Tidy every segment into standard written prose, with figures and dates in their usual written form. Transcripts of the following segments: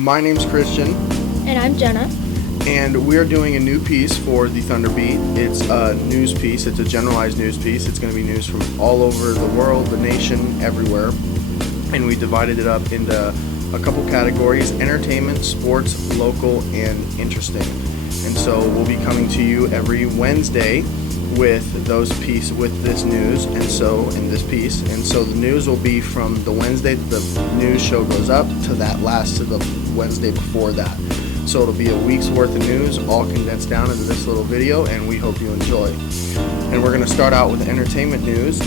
My name's Christian. And I'm Jenna. And we're doing a new piece for the Thunderbeat. It's a news piece. It's a generalized news piece. It's going to be news from all over the world, the nation, everywhere. And we divided it up into a couple categories: entertainment, sports, local, and interesting. And so we'll be coming to you every Wednesday with this news, and so the news will be from the Wednesday the news show goes up to the Wednesday before that. So it'll be a week's worth of news all condensed down into this little video, and we hope you enjoy. And we're going to start out with entertainment news.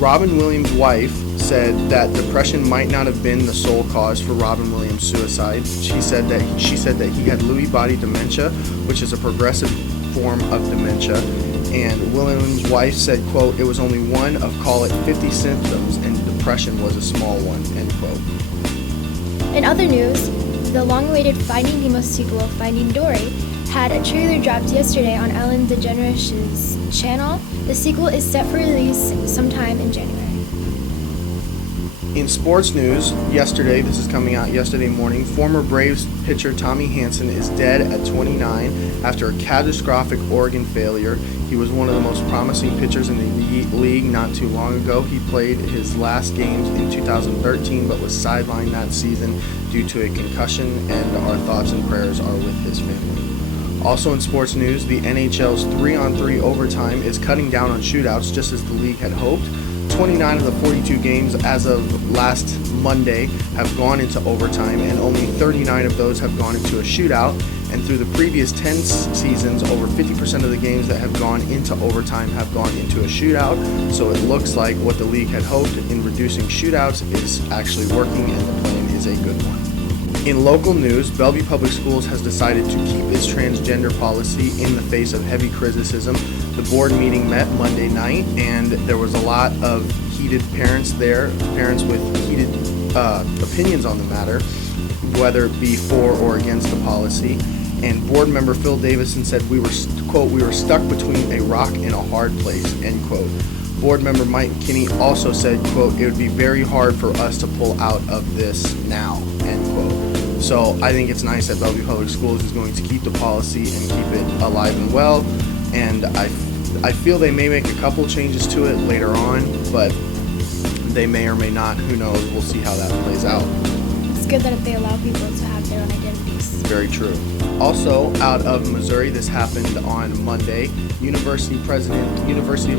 Robin Williams' wife said that depression might not have been the sole cause for Robin Williams' suicide. She said that he had Lewy body dementia, which is a progressive form of dementia. And Willams' wife said, quote, "It was only one of, call it, 50 symptoms, and depression was a small one," end quote. In other news, the long-awaited Finding Nemo sequel, Finding Dory, had a trailer dropped yesterday on Ellen DeGeneres' channel. The sequel is set for release sometime in January. In sports news, this is coming out yesterday morning, former Braves pitcher Tommy Hanson is dead at 29 after a catastrophic organ failure. He was one of the most promising pitchers in the league not too long ago. He played his last games in 2013 but was sidelined that season due to a concussion, and our thoughts and prayers are with his family. Also in sports news, the NHL's 3-on-3 overtime is cutting down on shootouts just as the league had hoped. 29 of the 42 games as of last Monday have gone into overtime, and only 39 of those have gone into a shootout. And through the previous 10 seasons, over 50% of the games that have gone into overtime have gone into a shootout. So it looks like what the league had hoped in reducing shootouts is actually working, and the plan is a good one. In local news, Bellevue Public Schools has decided to keep its transgender policy in the face of heavy criticism. The board meeting met Monday night, and there was a lot of heated parents there, parents with heated opinions on the matter, whether it be for or against the policy. And board member Phil Davison said, we were stuck between a rock and a hard place," end quote. Board member Mike Kinney also said, quote, "It would be very hard for us to pull out of this now," end quote. So I think it's nice that Bellevue Public Schools is going to keep the policy and keep it alive and well. And I feel they may make a couple changes to it later on, but they may or may not. Who knows? We'll see how that plays out. It's good that they allow people to have their own identities. Very true. Also, out of Missouri, this happened on Monday. University of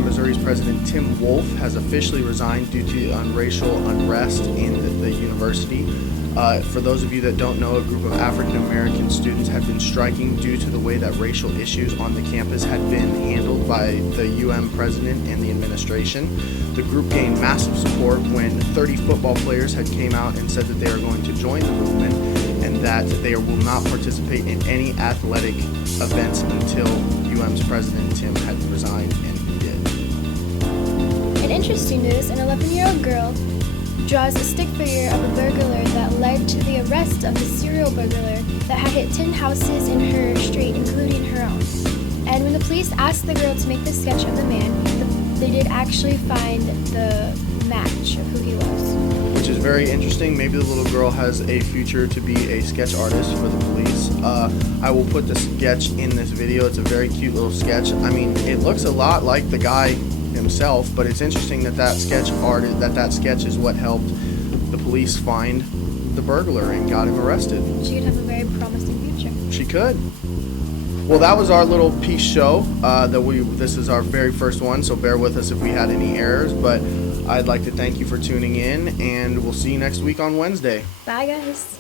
Missouri's President Tim Wolf has officially resigned due to racial unrest in the university. For those of you that don't know, a group of African American students had been striking due to the way that racial issues on the campus had been handled by the president and the administration. The group gained massive support when 30 football players had came out and said that they are going to join the movement and that they will not participate in any athletic events until UM's president Tim had resigned, and he did. In interesting news, an 11-year-old girl draws a stick figure of a burglar that led to the arrest of the serial burglar that had hit 10 houses in her street, including her own. And when the police asked the girl to make the sketch of the man, they did actually find the match of who he was. Which is very interesting. Maybe the little girl has a future to be a sketch artist for the police. I will put the sketch in this video. It's a very cute little sketch. I mean, it looks a lot like the guy himself, but it's interesting that sketch is what helped the police find the burglar and got him arrested. She could have a very promising future. She could. Well, that was our little piece show. This is our very first one, so bear with us if we had any errors, but I'd like to thank you for tuning in, and we'll see you next week on Wednesday. Bye, guys.